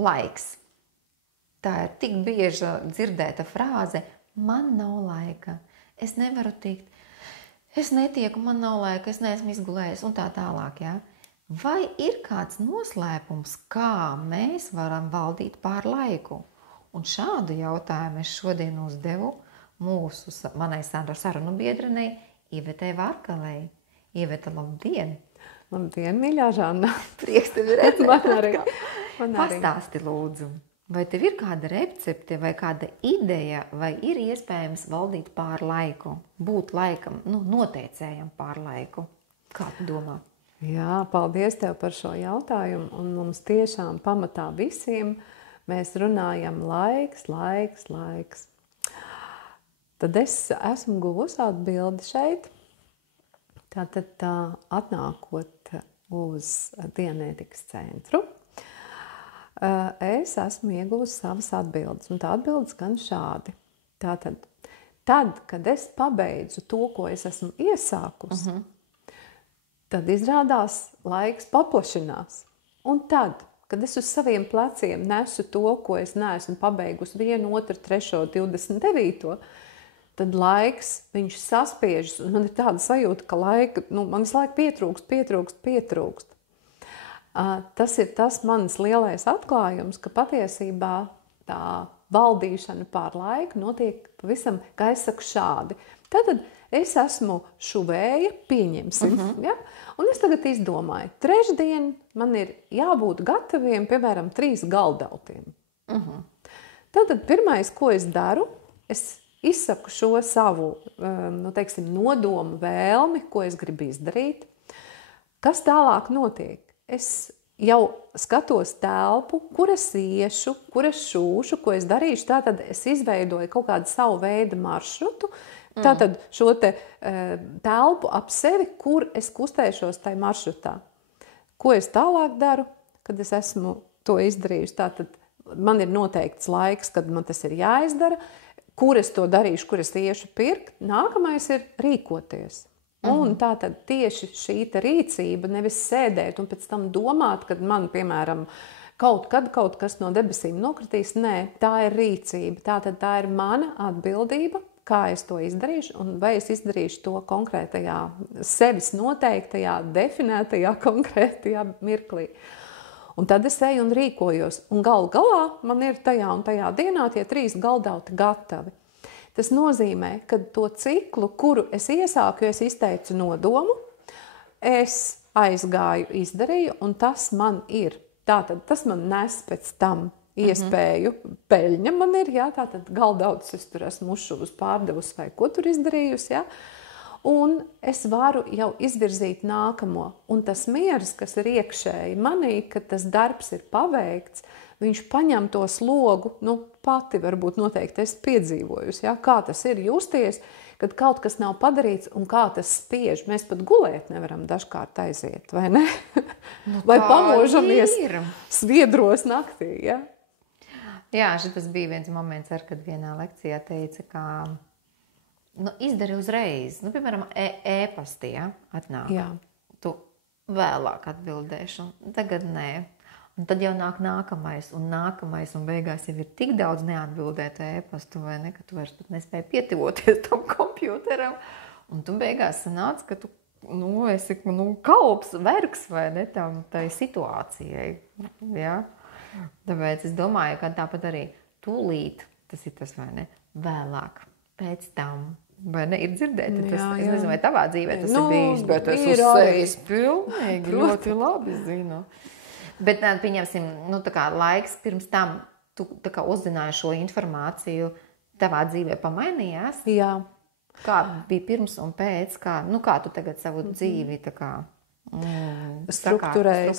laiks. Tā ir tik bieža dzirdēta frāze, man nav laika, es nevaru tikt, es netieku, man nav laika, es neesmu izgulējis un tā tālāk. Ja? Vai ir kāds noslēpums, kā mēs varam valdīt pār laiku? Un šādu jautājumu es šodien uzdevu manai sarunu biedrenei Ivetei Vārkalei. Iveta, labdien! Labdien, mīļā Žanna! Prieks tevi redzēt! Man arī. Pastāsti lūdzu, vai tev ir kāda recepte vai kāda ideja, vai ir iespējams valdīt pār laiku, būt laikam, noteicējam pār laiku? Kā tu domā? Jā, paldies tev par šo jautājumu, un mums tiešām pamatā visiem mēs runājam laiks. Tad es esmu guvusi atbildi šeit. Tātad atnākot uz Dianētikas centru, es esmu ieguvusi savas atbildes. Un tā atbildes gan šādi. Tātad, kad es pabeidzu to, ko es esmu iesākusi, tad izrādās laiks paplašinās. Un tad, kad es uz saviem pleciem nesu to, ko es neesmu pabeigusi 1, 2, 3, 29, tad laiks, viņš saspiežas, un man ir tāda sajūta, ka man visu laiku pietrūkst. Tas ir tas mans lielais atklājums, ka patiesībā tā valdīšana pār laiku notiek pavisam, kā es saku, šādi. Tātad es esmu šuvēja, pieņemsim, ja? Un es tagad izdomāju, trešdien man ir jābūt gataviem, piemēram, 3 galdautiem. Tātad pirmais, ko es daru, es izsaku šo savu, nodomu, vēlmi, ko es gribu izdarīt. Kas tālāk notiek? Es jau skatos telpu, kur es iešu, kur es šūšu, ko es darīšu. Tātad es izveidoju kaut kādu savu veidu maršrutu, tātad šo telpu ap sevi, kur es kustēšos tai maršrutā. Ko es tālāk daru, kad es esmu to izdarījusi? Tātad man ir noteikts laiks, kad man tas ir jāizdara, kur es to darīšu, kur es iešu pirkt. Nākamais ir rīkoties. Un tātad tieši šī rīcība, nevis sēdēt un pēc tam domāt, kad man, piemēram, kaut kas no debesīm nokritīs. Nē, tā ir rīcība. Tātad tā ir mana atbildība, kā es to izdarīšu, un vai es izdarīšu to konkrētajā, sevis noteiktajā, definētajā, konkrētajā mirklī. Un tad es eju un rīkojos. Un galu galā man ir tajā un tajā dienā tie 3 galdauti gatavi. Tas nozīmē, ka to ciklu, kuru es iesāku, es izteicu nodomu, es aizgāju, izdarīju, un tas man ir. Tātad tas man nes pēc tam iespēju, peļņa man ir, jā, tātad galdautus es tur esmu uzšuvus, pārdevusi vai ko tur izdarījusi, jā. Un es varu jau izvirzīt nākamo. Un tas miers, kas ir iekšēji manī, kad tas darbs ir paveikts, viņš paņem to slogu, pati varbūt noteikti es piedzīvojusi, ja? Kā tas ir justies, kad kaut kas nav padarīts un kā tas spiež. Mēs pat gulēt nevaram dažkārt aiziet, vai ne? Vai pamožamies sviedros naktī, ja? Jā, šitas bija viens moments, kad vienā lekcijā teica, ka izdari uzreiz. Piemēram, e-pastī, ja? Atnāk. Jā. Tu vēlāk atbildēšu, tagad nē. Un tad jau nāk nākamais, un beigās jau ir tik daudz neatbildētu e-pastu, vai ne, ka tu vairs pat nespēji pietuvoties tam kompjuteram. Un tu beigās sanāc, ka tu esi kalps, vergs, vai ne, tai situācijai. Ja? Tāpēc es domāju, ka tāpat arī tūlīt, tas ir tas, vai ne, vēlāk, pēc tam. Vai ne, ir dzirdēti? Es nezinu, vai tavā dzīvē tas ir bijis, bet es uz sevis pilnīgi ļoti labi zinu. Bet, pieņemsim, tā kā laiks pirms tam, tu tā kā uzzināji šo informāciju, tavā dzīvē pamainījās? Jā. Kā bija pirms un pēc? Kā tu tagad savu dzīvi tā kā strukturēji?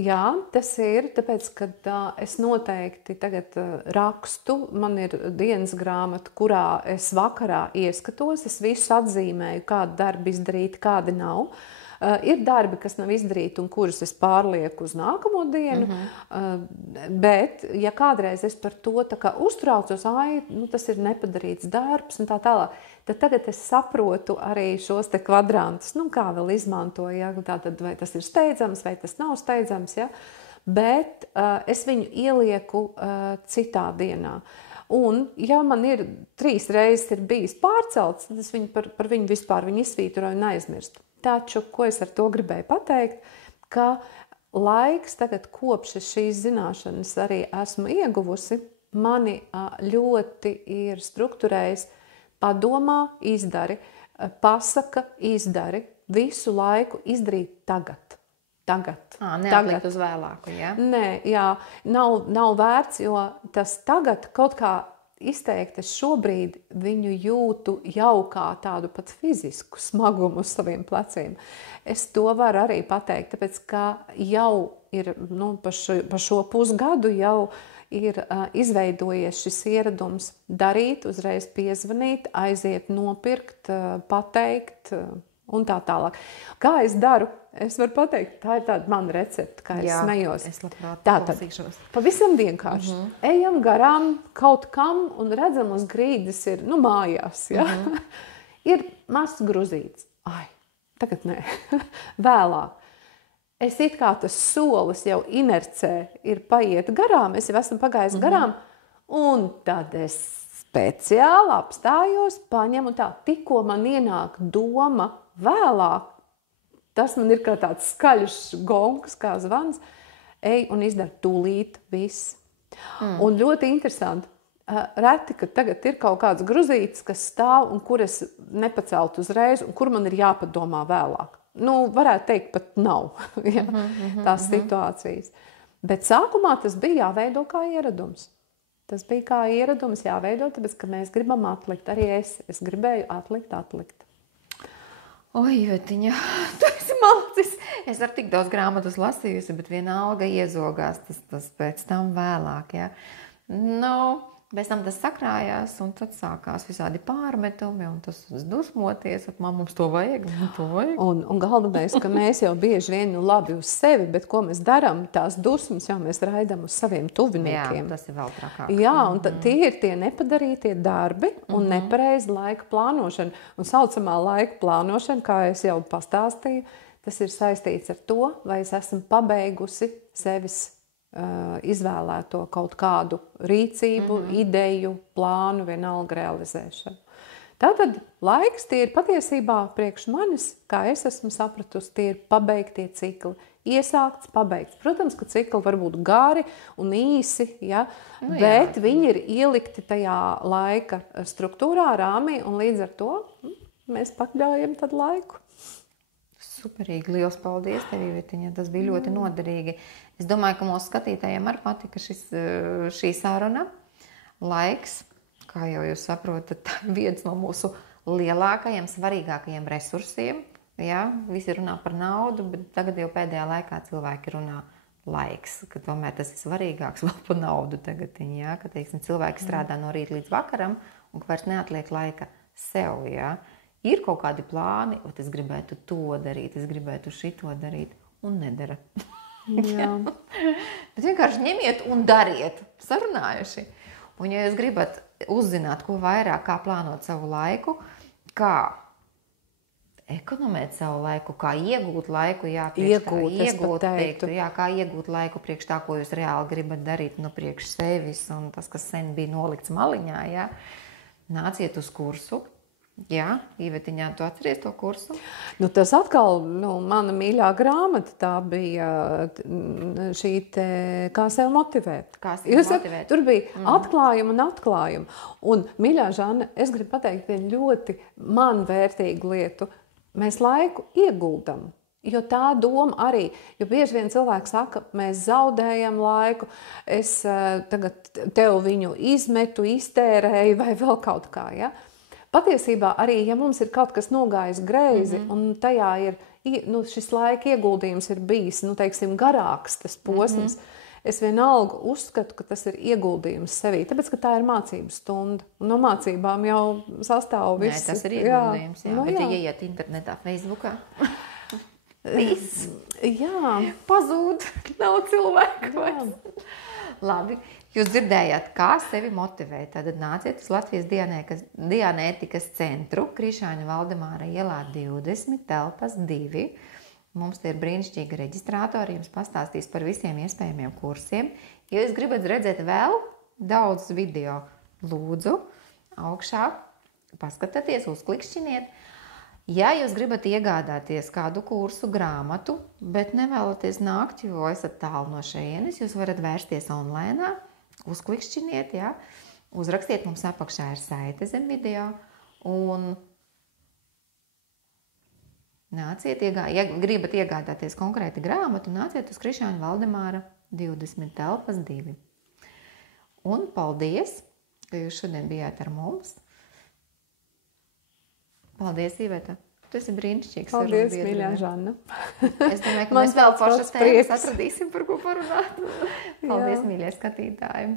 Jā, tas ir, tāpēc, ka es noteikti tagad rakstu, man ir dienas grāmata, kurā es vakarā ieskatos, es visu atzīmēju, kādi darbi izdarīti, kādi nav. Ir darbi, kas nav izdarīti un kurus es pārlieku uz nākamo dienu, bet, ja kādreiz es par to tā kā uztraucos, tas ir nepadarīts darbs un tā tālāk, tad tagad es saprotu arī šos te kvadrantus, kā vēl izmantoju, ja? Tātad vai tas ir steidzams, vai tas nav steidzams, ja? bet es viņu ielieku citā dienā. Un, ja man ir 3 reizes ir bijis pārcelts, tad es viņu par viņu vispār izsvītroju un aizmirstu. Taču, ko es ar to gribēju pateikt, ka laiks tagad, kopš es šīs zināšanas arī esmu ieguvusi, mani ļoti ir strukturējis padomā, izdari, pasaka, izdari, visu laiku izdarīt tagad. Neatlikt uz vēlāku, ja? Nē, jā, nav vērts, jo tas tagad kaut kā izteikti es šobrīd viņu jūtu jau kā tādu pat fizisku smagumu uz saviem pleciem. Es to varu arī pateikt, tāpēc, ka jau ir, pa šo pusgadu jau ir izveidojies šis ieradums darīt, uzreiz piezvanīt, aiziet nopirkt, pateikt un tā tālāk. Kā es daru? Es varu pateikt, tā ir tāda mana recepte, kā es smējos. Es labprāt klausīšos. Pavisam vienkārši. Ejam garām kaut kam un redzam uz grīdas ir, mājās, ja? Ir mazs gruzīts. Tagad nē. Vēlāk. Es it kā tas solis jau inercē ir paiet garām, es jau esmu pagājis garām, un tad es speciāli apstājos, paņemu tā, tikko man ienāk doma vēlāk, tas man ir kā tāds skaļš gongs, kā zvans, ej un izdara tūlīt viss. Un ļoti interesanti, reti, ka tagad ir kaut kāds gruzītis, kas stāv un kur es nepaceltu uzreiz un kur man ir jāpadomā vēlāk. Varētu teikt, pat nav tās situācijas. Bet sākumā tas bija jāveido kā ieradums. Tas bija kā ieradums jāveido, tāpēc, ka mēs gribam atlikt. Arī es gribēju atlikt. Oi, Ivetiņa, tu esi malacis. Es ar tik daudz grāmatas lasījusi, bet vienalga iezogās tas pēc tam vēlāk, ja. Pēc tam tas sakrājās, un tad sākās visādi pārmetumi, un tas dusmoties, mums to vajag. Un galvenais, ka mēs jau bieži vien labi uz sevi, bet ko mēs darām, tās dusmas jau mēs raidām uz saviem tuviniekiem. Jā, tas ir vēl trakāk. Jā, un tie ir tie nepadarītie darbi un nepareiza laika plānošana. Un saucamā laika plānošana, kā es jau pastāstīju, tas ir saistīts ar to, vai es esmu pabeigusi sevis izvēlēto kaut kādu rīcību, ideju, plānu, vienalga realizēšanu. Tātad laiks tie ir patiesībā priekš manis, kā es esmu sapratusi, tie ir pabeigtie cikli. Iesākts, pabeigts. Protams, ka cikli var būt gari un īsi, ja? Bet viņi ir ielikti tajā laika struktūrā, rāmī, un līdz ar to mēs pakļaujam tad laiku. Superīgi, liels paldies tev, Ivetiņa, tas bija ļoti noderīgi. Es domāju, ka mūsu skatītājiem arī patika šī saruna. Laiks, kā jau jūs saprotat, viens no mūsu lielākajiem, svarīgākajiem resursiem. Ja? Visi runā par naudu, bet tagad jau pēdējā laikā cilvēki runā laiks, ka tomēr tas ir svarīgāks vēl par naudu tagad. Ja? Ka, teiksim, cilvēki strādā no rīta līdz vakaram un ka vairs neatliek laika sev, ja? Ir kaut kādi plāni, es gribētu to darīt, es gribētu šito darīt, un nedara. Jā. Bet vienkārši ņemiet un dariet, sarunājuši. Un ja jūs gribat uzzināt, ko vairāk, kā plānot savu laiku, kā ekonomēt savu laiku, kā iegūt laiku, kā iegūt laiku priekš tā, ko jūs reāli gribat darīt, priekš sevis, un tas, kas sen bija nolikts maliņā, ja? Nāciet uz kursu. Jā, Ivetiņā, tu atceries to kursu? Tas atkal, mana mīļā grāmata, tā bija šī te, kā sev motivēt. Tur bija atklājumi. Un, mīļā Žana, es gribu pateikt vienu ļoti man vērtīgu lietu. Mēs laiku ieguldam. Jo tā doma arī, jo bieži vien cilvēki saka, mēs zaudējam laiku, es tagad tev viņu izmetu, iztērēju vai vēl kaut kā, ja? Patiesībā arī, ja mums ir kaut kas nogājis greizi, un tajā ir, šis laika ieguldījums ir bijis, teiksim, garāks tas posms, es vienalga uzskatu, ka tas ir ieguldījums sevī, tāpēc, ka tā ir mācību stunda. Un no mācībām jau sastāv viss. Nē, tas ir ieguldījums, jā. Bet ja ieiet internetā, Facebookā, viss. Jā. Pazūd, nav cilvēku vairs. Labi. Jūs dzirdējāt, kā sevi motivēt. Tad nāciet uz Latvijas Dianētikas centru, Krišāņa Valdemāra ielā 20, telpas 2. Mums tie ir brīnišķīgi reģistrātori, jums pastāstīs par visiem iespējamiem kursiem. Ja jūs gribat redzēt vēl daudz video, lūdzu, augšā, paskatieties, uzklikšķiniet. Ja jūs gribat iegādāties kādu kursu grāmatu, bet nevēlaties nākt, jo esat tālu no šejienes, jūs varat vērsties online, uzklikšķiniet, ja? Uzrakstiet mums apakšā ir saite zem video un nāciet, ja gribat iegādāties konkrēti grāmatu, nāciet uz Krišāņa Valdemāra 20 telpas 2. Un paldies, ka jūs šodien bijāt ar mums. Paldies, Iveta. Tu esi brīnišķīgs. Paldies, mīļā Žanna. Es domāju, ka mēs vēl pašas tēmas atradīsim, par ko parunāt. Paldies, mīļie skatītāji.